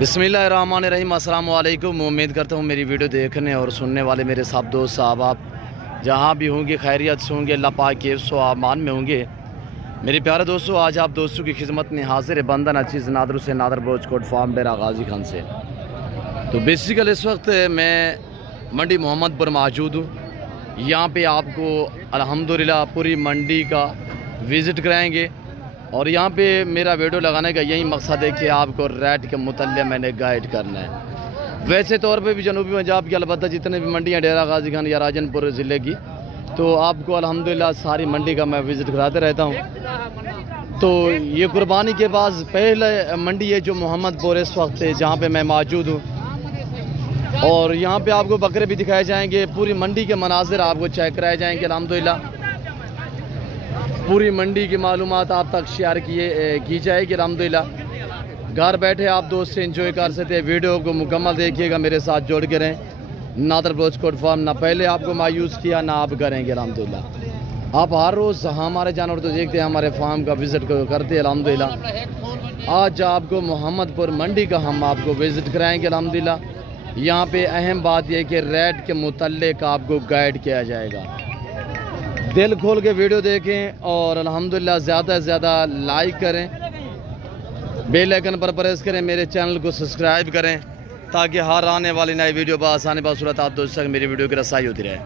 बिस्मिल्लाहिर्रहमानिर्रहीम। अस्सलाम वालेकुम। उम्मीद करता हूँ मेरी वीडियो देखने और सुनने वाले मेरे सब दोस्त साहब आप जहाँ भी होंगे खैरियत से होंगे, अल्लाह पाक के सो आमान में होंगे। मेरे प्यारे दोस्तों, आज आप दोस्तों की खिदमत में हाजिर है बंदन अचीज़ नादर से नादर बलोचकोट फार्म डेरा गाजी खान से। तो बेसिकल इस वक्त मैं मंडी मोहम्मदपुर मौजूद हूँ। यहाँ पे आपको अल्हम्दुलिल्लाह पूरी मंडी का विज़िट कराएंगे और यहाँ पे मेरा वीडियो लगाने का यही मकसद है कि आपको रेट के मुतल्लिक़ मैंने गाइड करना है। वैसे तौर पे भी जनूबी पंजाब की अलबत्ता जितने भी मंडियाँ डेरा गाजी खान या राजनपुर ज़िले की, तो आपको अल्हम्दुलिल्लाह सारी मंडी का मैं विज़िट कराते रहता हूँ। तो ये कुर्बानी के बाद पहले मंडी है जो मोहम्मदपुर इस वक्त है जहाँ पे मैं मौजूद हूँ और यहाँ पे आपको बकरे भी दिखाए जाएंगे। पूरी मंडी के मनाजिर आपको चेक कराए जाएंगे। अल्हम्दुलिल्लाह पूरी मंडी की मालूमात आप तक शेयर की जाएगी। अल्हम्दुलिल्लाह घर बैठे आप दोस्त से एंजॉय कर सकते हैं। वीडियो को मुकम्मल देखिएगा, मेरे साथ जोड़ के रहें। नादर बलोचकोट फार्म ना पहले आपको मायूस किया ना आप करेंगे। अल्हम्दुलिल्लाह आप हर रोज़ हमारे जानवर तो देखते हैं, हमारे फार्म का विज़िट करते हैं। अल्हम्दुलिल्लाह आज आपको मोहम्मदपुर मंडी का हम आपको विज़िट कराएँगे। अल्हम्दुलिल्लाह यहाँ पे अहम बात यह कि रेट के मुतल्लिक़ आपको गाइड किया जाएगा। दिल खोल के वीडियो देखें और अल्हम्दुलिल्लाह ज़्यादा से ज़्यादा लाइक करें, बेल आइकन पर प्रेस करें, मेरे चैनल को सब्सक्राइब करें ताकि हर आने वाली नई वीडियो बआसानी बसूरत आप दोस्तों तक मेरी वीडियो की रसाई होती रहे।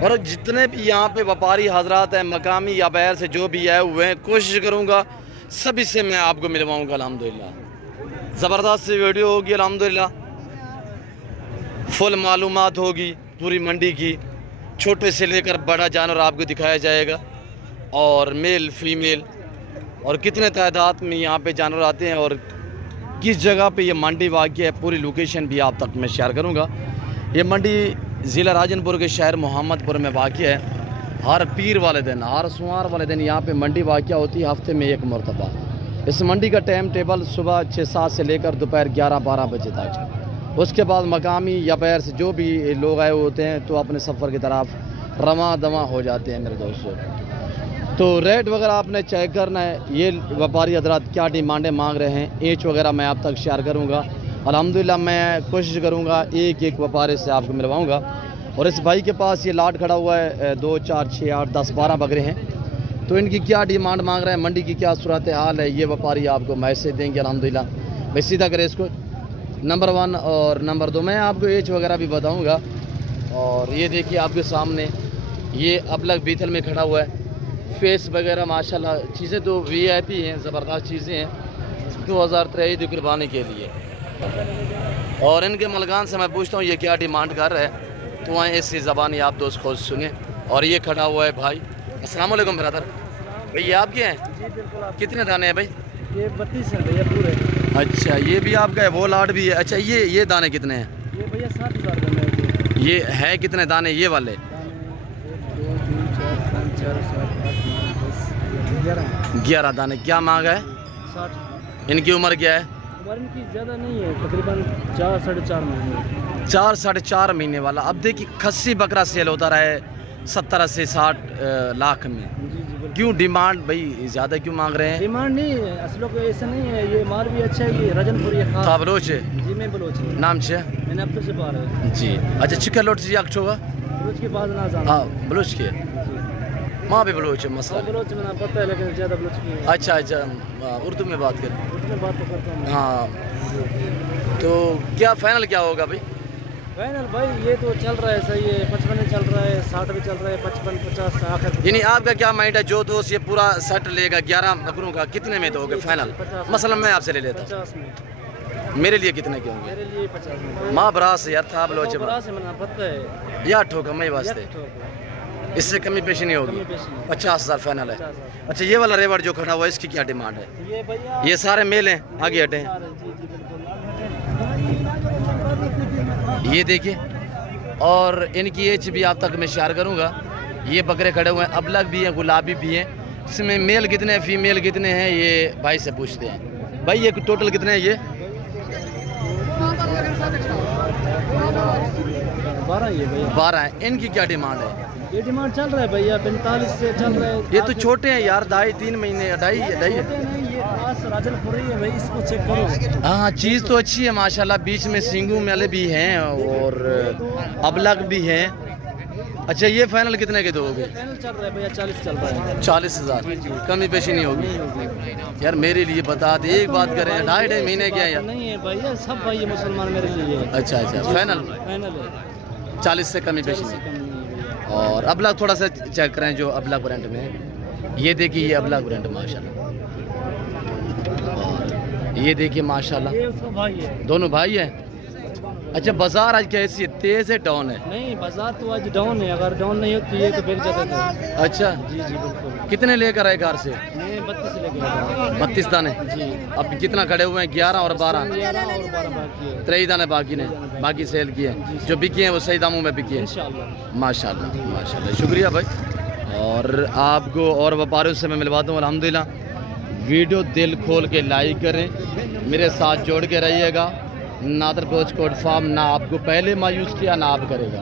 और जितने भी यहाँ पे व्यापारी हजरात हैं, मकामी या बाहर से जो भी आए हुए हैं, कोशिश करूँगा सभी से मैं आपको मिलवाऊँगा। अल्हम्दुलिल्लाह ज़बरदस्त वीडियो होगी। अल्हम्दुलिल्लाह फुल मालूमात होगी पूरी मंडी की, छोटे से लेकर बड़ा जानवर आपको दिखाया जाएगा और मेल फीमेल और कितने तादाद में यहाँ पे जानवर आते हैं और किस जगह पे ये मंडी वाक़ है, पूरी लोकेशन भी आप तक मैं शेयर करूँगा। ये मंडी ज़िला राजनपुर के शहर मोहम्मदपुर में वाक़ है। हर पीर वाले दिन, हर सोमवार वाले दिन यहाँ पे मंडी वाक़ होती है, हफ्ते में एक मरतबा। इस मंडी का टाइम टेबल सुबह 6-7 से लेकर दोपहर 11-12 बजे तक। उसके बाद मकामी या बाहर से जो भी लोग आए होते हैं तो अपने सफ़र की तरफ रवा दवा हो जाते हैं मेरे दोस्तों। तो रेट वगैरह आपने चेक करना है, ये व्यापारी हजरात क्या डिमांडें मांग रहे हैं, एच वगैरह मैं आप तक शेयर करूँगा। अल्हम्दुलिल्लाह मैं कोशिश करूँगा एक एक व्यापारी से आपको मिलवाऊँगा। और इस भाई के पास ये लाट खड़ा हुआ है, 2, 4, 6, 8, 10, 12 बकरे हैं। तो इनकी क्या डिमांड मांग रहे हैं, मंडी की क्या सूरत हाल है, ये व्यापारी आपको मैसेज देंगे। अल्हम्दुलिल्लाह भाई सीधा करें इसको नंबर 1 और नंबर 2 मैं आपको एज वगैरह भी बताऊंगा। और ये देखिए आपके सामने ये अबलग बीथल में खड़ा हुआ है। फेस वगैरह माशाल्लाह चीज़ें तो VIP हैं, ज़बरदस्त चीज़ें हैं 2023 की कुर्बानी के लिए। और इनके मलकान से मैं पूछता हूँ ये क्या डिमांड कर रहा है, तो वहाँ इसकी ज़बानी आप दोस्त खुद सुने। और ये खड़ा हुआ है भाई। अस्सलाम वालेकुम ब्रदर। भाई ये आपके हैं? जी बिल्कुल। कितने दाने हैं भाई? ये 32 है भैया पूरे। अच्छा ये भी आपका है, वो लाट भी है। अच्छा ये दाने कितने हैं? ये भैया 60,000 दाने। ये है कितने दाने ये वाले? 11 दाने। क्या मांगा है? 60। इनकी उम्र क्या है? उम्र इनकी ज़्यादा नहीं है, तकरीबन 4-4.5 महीने। 4-4.5 महीने वाला। अब देखिए खस्सी बकरा सेल होता रहा है 70 से 60 लाख में। क्यों डिमांड भाई ज़्यादा क्यों मांग रहे हैं? डिमांड नहीं है असलों को, ऐसा नहीं है। ये माल भी अच्छा है, ये राजनपुरी है खास। बलोच है जी, मैं बलोच नाम से मैंने अब से बार है जी। अच्छा चिकन लोट जी आठ होगा बलोच के बाद ना जाना। हाँ बलोच के माँ भी बलोच है मसला। बलोच में पता है लेकिन ज़्यादा बलोच की। अच्छा उर्दू में बात करें? उर्दू में बात तो करता हूँ। हाँ तो क्या फाइनल क्या होगा भाई? फाइनल भाई ये तो चल रहा है सही है, 55 चल रहा है, 60 भी चल रहा है, 55, 50 आखिर। यानी आपका क्या माइंड है जो दोस्त ये पूरा सेट लेगा 11 बकरों का, कितने में दोगे फाइनल? मसलन मैं आपसे ले लेता हूँ 50 में। मेरे लिए कितने के होंगे? मेरे लिए 50 में। माँ बरास यार था बलोच पता है या ठोका मैं वास्ते, इससे कमी पेशी नहीं होगी। 50,000 फाइनल है। अच्छा ये वाला रेवड़ जो खड़ा हुआ है इसकी क्या डिमांड है? ये सारे मेल हैं, आगे हटे ये देखिए। और इनकी एज भी आप तक मैं शेयर करूंगा। ये बकरे खड़े हुए हैं, अबलग भी हैं, गुलाबी भी हैं। इसमें मेल कितने हैं, फीमेल कितने हैं, ये भाई से पूछते हैं। भाई ये टोटल कितने हैं? ये 12 हैं। इनकी क्या डिमांड है? ये डिमांड चल रहा है भैया 45 से चल रहा है। ये तो छोटे हैं यार, 2.5-3 महीने, ढाई राजनपुरी है भाई, इसको चेक करो। हाँ चीज़ तो अच्छी है माशाल्लाह, बीच में सींगू वाले भी हैं और अबलग भी हैं। अच्छा ये फाइनल कितने के दोगे? फाइनल चल रहा है भैया 40 चल रहा है। 40,000 कमी पेशी नहीं होगी यार? मेरे लिए बता दे, एक बात करें, 2.5 महीने क्या यार? नहीं है भैया, सब भाई ये मुसलमान मेरे लिए है। अच्छा फाइनल फाइनल है 40 से कमी पेशी नहीं। और अबलग थोड़ा सा चेक करें जो अबलग ब्रांड में है। ये देखिए ये अबलग ब्रांड माशाल्लाह, और ये देखिए माशाल्लाह दोनों भाई है। अच्छा बाजार आज कैसी है, तेज है डाउन है? नहीं बाजार तो आज डाउन है, अगर डाउन नहीं होती है तो बिक जाता है। अच्छा जी बिल्कुल। कितने लेकर आए कार से? मैं 32 लेकर 32 दाने जी। अब कितना खड़े हुए हैं? 11 और 12 बाकी है। 23 दाने बाकी ने, बाकी सेल किए, जो बिकी हैं वो सही दामों में बिकी हैं इंशाल्लाह। माशाल्लाह माशाल्लाह, शुक्रिया भाई। और आपको और व्यापारियों से मैं मिलवाता हूँ अल्हम्दुलिल्लाह। वीडियो दिल खोल के लाइक करें, मेरे साथ जोड़ के रहिएगा। नादर कोच कोट फार्म ना आपको पहले मायूस किया ना आप करेगा।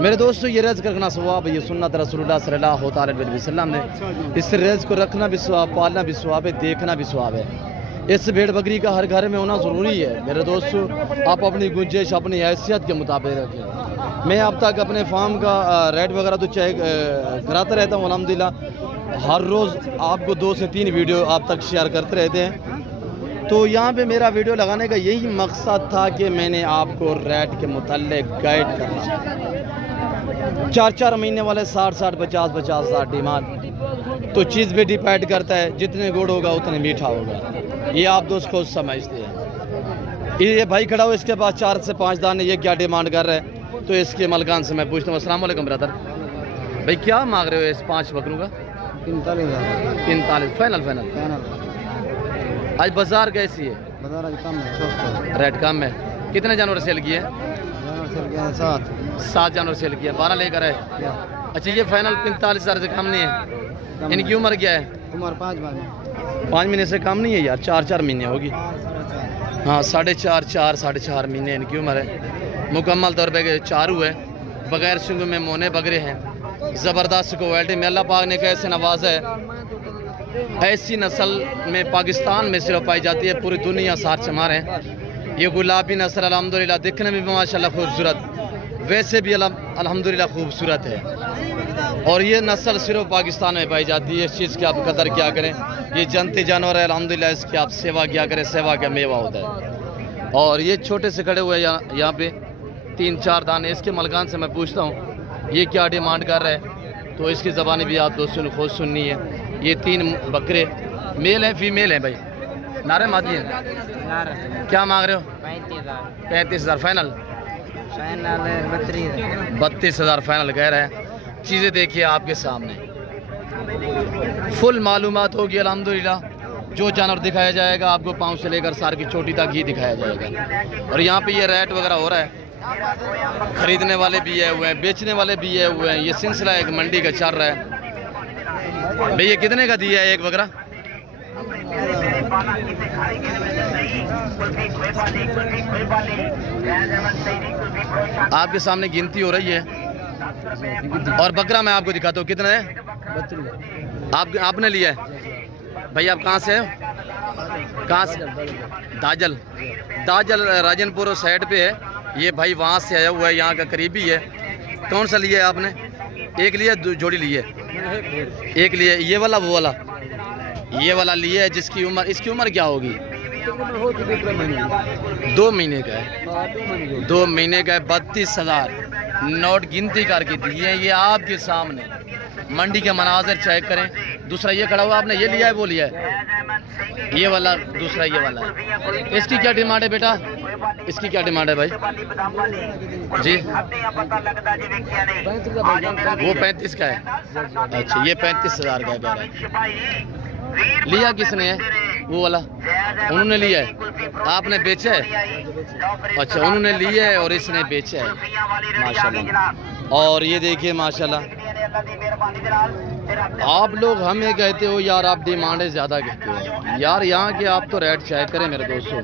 मेरे दोस्तों ये रेज करना सवाब है, ये सुन्नत रसूलुल्लाह सल्लल्लाहु अलैहि वसल्लम ने, इस रेज को रखना भी सवाब, पालना भी सवाब है, देखना भी सवाब है। इस भेड़ बकरी का हर घर में होना ज़रूरी है। मेरे दोस्तों आप अपनी गुंजाइश अपनी हैसियत के मुताबिक रखें। मैं अब तक अपने फार्म का रेट वगैरह तो चेक कराता रहता हूँ अल्हम्दुलिल्लाह। हर रोज़ आपको 2 से 3 वीडियो आप तक शेयर करते रहते हैं। तो यहाँ पे मेरा वीडियो लगाने का यही मकसद था कि मैंने आपको रेट के मुताल्लिक गाइड करना। 4-4 महीने वाले 60-60 50-50 हज़ार डिमांड, तो चीज़ भी डिपेंड करता है, जितने गुड़ होगा उतने मीठा होगा। ये आप दोस्त खुद समझते हैं। ये भाई खड़ा हो, इसके पास 4 से 5 दाने, ये क्या डिमांड कर रहा है? तो इसके मलकान से मैं पूछता हूँ। अस्सलाम वालेकुम ब्रदर, भाई क्या मांग रहे हो इस 5 बकरों का? 45 फाइनल। आज बाजार कैसी है? बाजार आज कम है, रेट कम है। कितने जानवर सेल किए? 7 जानवर सेल किए, 12 लेकर आए। अच्छा ये फाइनल 45,000 से कम नहीं है? इनकी उम्र क्या है? उम्र 5 महीने से कम नहीं है यार, 4-4 महीने होगी। हाँ 4.5 महीने इनकी उम्र है। मुकम्मल तौर पे चारू है, बगैर सिंगों में मोने बकरे हैं। ज़बरदस्त क्वालिटी में अल्लाह पाक ने कैसे नवाजा है। ऐसी नस्ल में पाकिस्तान में सिर्फ पाई जाती है, पूरी दुनिया साथ चमा रहे हैं। ये गुलाबी नस्ल अल्हम्दुलिल्लाह दिखने में भी माशाल्लाह खूबसूरत, वैसे भी अल्हम्दुलिल्लाह खूबसूरत है। और ये नस्ल सिर्फ पाकिस्तान में पाई जाती है। इस चीज़ की आप कदर क्या करें, ये जनती जानवर है अल्हम्दुलिल्लाह, इसकी आप सेवा क्या करें, सेवा का मेवा होता है। और ये छोटे से खड़े हुए यहाँ पे 3-4 दाने। इसके मलकान से मैं पूछता हूँ ये क्या डिमांड कर रहा है, तो इसकी ज़बानी भी आप दोस्तों ने खुद सुननी है। ये 3 बकरे मेल हैं फीमेल हैं भाई? नारे मादी हैं। क्या मांग रहे हो? 35,000 फाइनल। 32,000 फाइनल कह रहे हैं। चीज़ें देखिए आपके सामने, फुल मालूमात होगी अल्हम्दुलिल्लाह। जो जानवर दिखाया जाएगा आपको पाँव से लेकर सार की चोटी तक ही दिखाया जाएगा। और यहाँ पे ये रेट वगैरह हो रहा है, खरीदने वाले भी आए हुए हैं, बेचने वाले भी आए हुए हैं। ये सिलसिला एक मंडी का चल रहा है। भाई ये कितने का दिया है एक बकरा? आपके सामने गिनती हो रही है और बकरा मैं आपको दिखाता हूँ कितना है। आपने लिया है भाई? आप कहाँ से हैं? कहाँ से? दाजल राजनपुर साइड पे है ये भाई, वहाँ से आया हुआ है, यहाँ का करीबी है। कौन सा लिया है आपने? एक लिया, जोड़ी ली है? एक लिए, ये वाला वो वाला? ये वाला लिए है जिसकी उम्र, इसकी उम्र क्या होगी? 2 महीने का है। 2 महीने का है। 32,000 नोट गिनती करके दिए हैं ये आपके सामने। मंडी के मनाजर चेक करें। दूसरा ये खड़ा हुआ आपने, ये लिया है वो लिया है? ये वाला दूसरा ये वाला है। इसकी क्या डिमांड है बेटा? इसकी क्या डिमांड है भाई जी? वो 35 का है। अच्छा ये 35,000 का कह रहा है। लिया किसने है? वो वाला उन्होंने लिया है, आपने बेचा है? अच्छा उन्होंने लिया है और इसने बेचा है माशाल्लाह। और ये देखिए माशाल्लाह आप लोग हमें कहते हो यार आप डिमांडें ज़्यादा कहते हो यार, यहाँ के आप तो रेट चेक करें मेरे दोस्तों।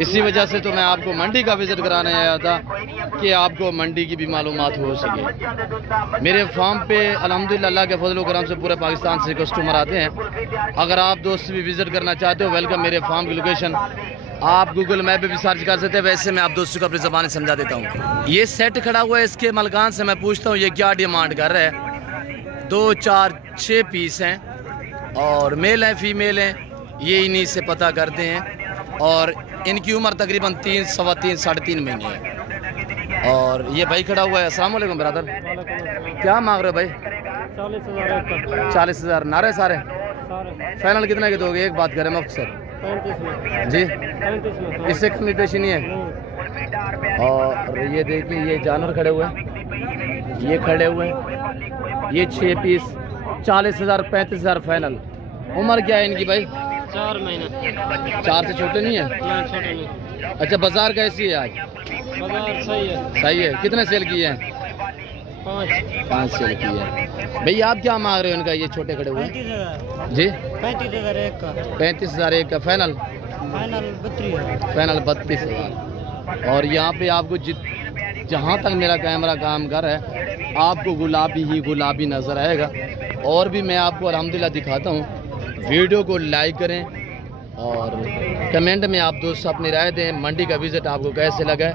इसी वजह से तो मैं आपको मंडी का विज़िट कराने आया था कि आपको मंडी की भी मालूमात हो सके। मेरे फार्म पे अल्हम्दुलिल्लाह अल्लाह के फजल करम से पूरे पाकिस्तान से कस्टमर आते हैं। अगर आप दोस्त भी विज़िट करना चाहते हो, वेलकम। मेरे फार्म की लोकेशन आप गूगल मैप पे भी सर्च कर सकते हैं। वैसे मैं आप दोस्तों को अपनी ज़बान समझा देता हूँ। ये सेट खड़ा हुआ है, इसके मलकान से मैं पूछता हूँ ये क्या डिमांड कर रहा है। 2, 4, 6 पीस हैं और मेल हैं फीमेल हैं, ये इन्हीं से पता करते हैं। और इनकी उम्र तकरीबन 3, सवा 3, 3.5 महीने है। और ये भाई खड़ा हुआ है। अस्सलाम वालेकुम ब्रदर, क्या मांग रहे हो भाई? 40,000। 40,000 नारे सारे। फाइनल कितने के दोगे? एक बात करें मुख्तसर 35 में जी, 35 में इससे कमी पेशी नहीं है। और ये देखिए ये जानवर खड़े हुए हैं, ये खड़े हुए हैं, ये 6 पीस 40,000 35,000 फाइनल। उम्र क्या है इनकी भाई? 4 महीने। 4 से छोटे नहीं है? ना छोटे नहीं। अच्छा, बाजार कैसी है आज? बाजार सही है। सही है। कितने सेल किए हैं? 5 सेल किए हैं। भैया आप क्या मांग रहे हो इनका? ये छोटे खड़े हुए 35,000 जी, 35,000 एक का। 35,000 एक का फाइनल। फाइनल 32,000। फाइनल 32,000। और यहाँ पे आपको जहाँ तक मेरा कैमरा काम कर है आपको गुलाबी ही गुलाबी नज़र आएगा। और भी मैं आपको अल्हम्दुलिल्लाह दिखाता हूँ। वीडियो को लाइक करें और कमेंट में आप दोस्त अपनी राय दें। मंडी का विज़िट आपको कैसे लगा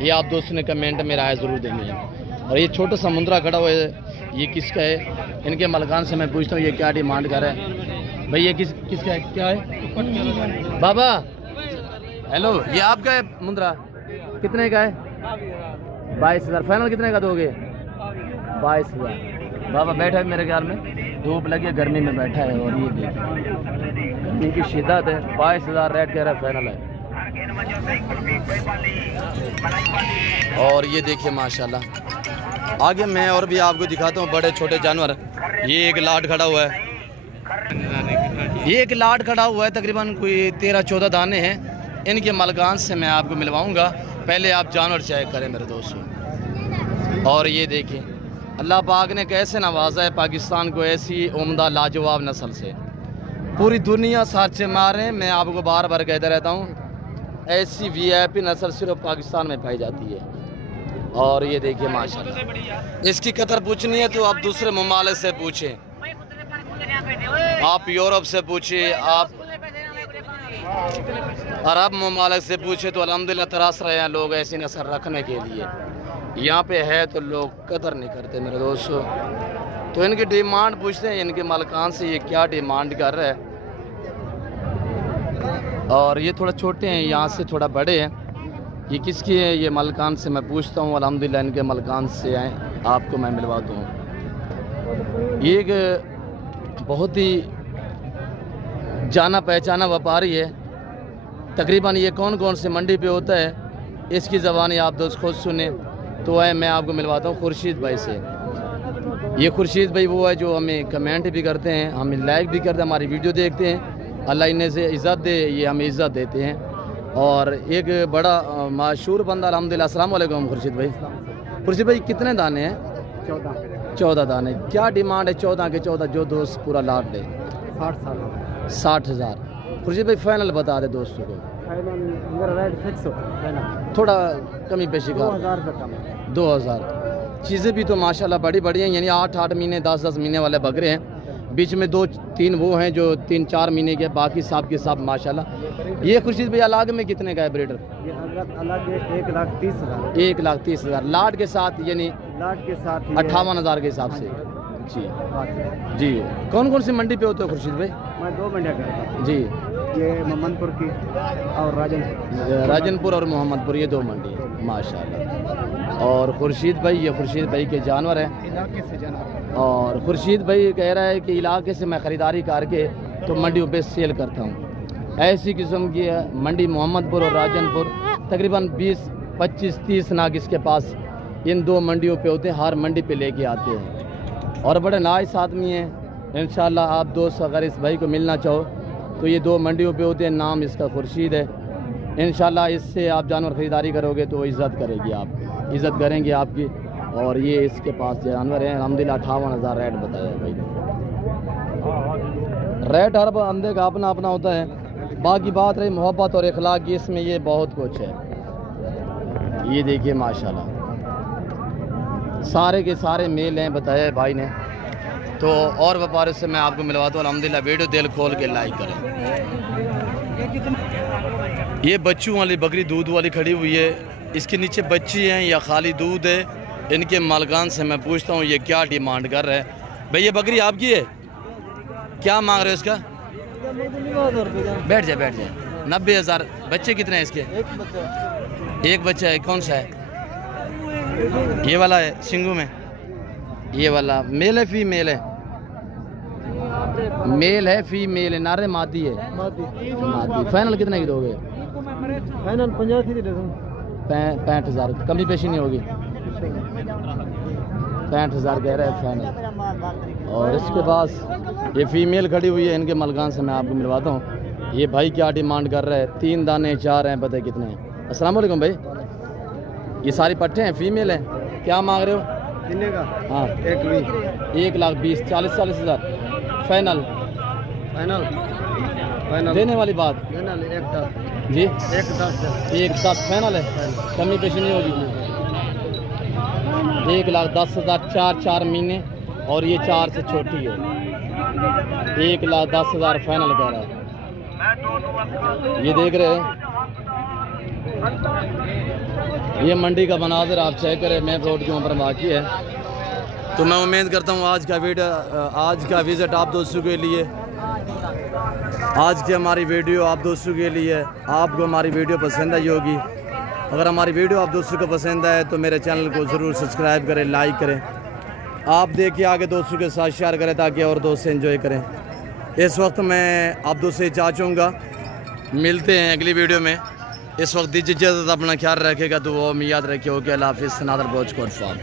ये आप दोस्तों ने कमेंट में राय ज़रूर देनी है। और ये छोटा सा मुंद्रा खड़ा हुआ है, ये किसका है? इनके मलकान से मैं पूछता हूँ ये क्या डिमांड कर रहा है भाई? ये किसका है? क्या है बाबा? हेलो, ये आपका है मुंद्रा? कितने का है? 22,000। फाइनल कितने का दोगे? 22,000। बाबा बैठा है मेरे ख्याल में, धूप लगी गर्मी में बैठा है। और ये देखिए गर्मी की शिद्दत है। 22,000 रेट कह रहा है, फाइनल है। और ये देखिए माशाल्लाह। आगे मैं और भी आपको दिखाता हूँ बड़े छोटे जानवर। ये एक लाट खड़ा हुआ है, ये एक लाट खड़ा हुआ है, तकरीबन कोई 13-14 दाने हैं। इनके मलकान से मैं आपको मिलवाऊंगा। पहले आप जानवर चेक करें मेरे दोस्तों। और ये देखिए अल्लाह पाक ने कैसे नवाजा है पाकिस्तान को ऐसी उम्दा लाजवाब नस्ल से। पूरी दुनिया सर्च मारे, मैं आपको बार बार कहता रहता हूँ ऐसी VIP नस्ल सिर्फ पाकिस्तान में पाई जाती है। और ये देखिए माशाल्लाह, इसकी कदर पूछनी है तो आप दूसरे ममालिक से पूछें, आप यूरोप से पूछिए, आप अरब ममालिक से पूछे तो अल्हम्दुलिल्लाह तरास रहे हैं लोग ऐसी नस्ल रखने के लिए। यहाँ पे है तो लोग कदर नहीं करते मेरे दोस्तों। तो इनकी डिमांड पूछते हैं इनके मालिकान से ये क्या डिमांड कर रहा है। और ये थोड़ा छोटे हैं, यहाँ से थोड़ा बड़े हैं। ये किसकी है? ये मालिकान से मैं पूछता हूँ। अल्हम्दुलिल्लाह इनके मालिकान से आए आपको मैं मिलवाता हूँ। ये एक बहुत ही जाना पहचाना व्यापारी है। तकरीबन ये कौन कौन से मंडी पे होता है इसकी ज़बानी आप दोस्त खुद सुने। तो है मैं आपको मिलवाता हूँ खुर्शीद भाई से। ये खुर्शीद भाई वो है जो हमें कमेंट भी करते हैं, हमें लाइक भी करते हैं, हमारी वीडियो देखते हैं। अल्लाह इन्हें से इज़्ज़त दे, ये हमें इज़्ज़त देते हैं। और एक बड़ा मशहूर बंदा अल्हम्दुलिल्लाह। अस्सलाम वालेकुम खुर्शीद भाई। खुर्शीद भाई कितने दाने हैं? 14 दाने। क्या डिमांड है? 14 के 14 जो दोस्त पूरा लाट ले 60,000। खुर्शीद भाई फाइनल बता दे दोस्तों को। मेरा रेट फिक्स होता थोड़ा कमी पेशी का 2000। चीज़ें भी तो माशाल्लाह बड़ी बड़ी हैं, यानी 8-8 महीने 10-10 महीने वाले बकरे हैं। बीच में 2-3 वो हैं जो 3-4 महीने के, बाकी सब के सब माशाल्लाह। ये खुर्शीद भाई अलग में कितने का है ब्रीडर? ये अलग 1,30,000। 1,30,000 लाट के साथ, यानी लाट के साथ 58,000 के हिसाब से। जी जी। कौन कौन सी मंडी पे होते हो खुर्शीद भाई? मैं 2 मंडियाँ करता हूँ जी, ये मोहम्मदपुर की और राजनपुर और मोहम्मदपुर, ये 2 मंडी है माशाल्लाह। और खुर्शीद भाई, ये खुर्शीद भाई के जानवर हैं, इलाके से जानवर। और खुर्शीद भाई कह रहा है कि इलाके से मैं ख़रीदारी करके तो मंडियों पे सेल करता हूँ। ऐसी किस्म की मंडी मोहम्मदपुर और राजनपुर तकरीबन 20, 25, 30 नाग इसके पास इन 2 मंडियों पे होते हैं। हर मंडी पे लेके आते हैं और बड़े नाइस आदमी हैं। इंशाल्लाह आप दोस्त अगर इस भाई को मिलना चाहो तो ये 2 मंडियों पे होते हैं। नाम इसका खुर्शीद है। इंशाल्लाह इससे आप जानवर ख़रीदारी करोगे तो इज़्ज़त करेगी, आप इज़्ज़त करेंगे आपकी। और ये इसके पास जानवर हैं। अलहमदिल्ला 58,000 रेट बताया भाई ने। रेट हर बंदे का अपना अपना होता है। बाकी बात रही मोहब्बत और इखलाक की, इसमें ये बहुत कुछ है। ये देखिए माशाल्लाह सारे के सारे मेल हैं बताया भाई ने। तो और व्यापार से मैं आपको मिलवाता हूँ। अलहमदिल्ला वीडियो दिल खोल के लाइक करें। ये बच्चों वाली बकरी दूध वाली खड़ी हुई है। इसके नीचे बच्ची हैं या खाली दूध है। इनके मालकान से मैं पूछता हूँ ये क्या डिमांड कर रहा है। भाई ये बकरी आपकी है, क्या मांग रहे हो इसका? बैठ जाए 90,000। बच्चे कितने हैं इसके? एक बच्चा है। कौन सा है? ये वाला है सिंगू में। ये वाला मेल है फीमेल है? मेल है फीमेल है? नारे मादी है? मादी। फाइनल कितने की दोगे? फाइनल 65,000। कमी पेशी नहीं होगी? 65,000 कह रहे हैं फाइनल। और इसके पास ये फीमेल खड़ी हुई है। इनके मलकान से मैं आपको मिलवाता हूँ। ये भाई क्या डिमांड कर रहा है? 3 दाने 4 हैं, पता है कितने हैं? अस्सलाम वालेकुम भाई। ये सारी पट्टे हैं, फीमेल हैं। क्या मांग रहे हो? कितने का? हाँ 1,20,000 40,000 फाइनल। देने वाली बात जी 1,10 फाइनल है। कमी पेशी नहीं होगी? 1,10,000 4 महीने और ये 4 से छोटी है। 1,10,000 फाइनल कह रहा है। ये देख रहे हैं ये मंडी का मनाजिर आप चेक करें। मेन रोड के ऊपर बाकी है। तो मैं उम्मीद करता हूँ आज का विज़िट आप दोस्तों के लिए, आज की हमारी वीडियो आप दोस्तों के लिए, आपको हमारी वीडियो पसंद आई होगी। अगर हमारी वीडियो आप दोस्तों को पसंद आए तो मेरे चैनल को ज़रूर सब्सक्राइब करें, लाइक करें। आप देखिए आगे दोस्तों के साथ शेयर करें ताकि और दोस्त एंजॉय करें। इस वक्त मैं आप दोस्त से चाह चाहूँगा मिलते हैं अगली वीडियो में। इस वक्त दीजिए इजाज़त, अपना ख्याल रखेगा। तो वो याद रखे हो कि अल्लाह हाफ़िज़। नादर बोझ कोट फार्म।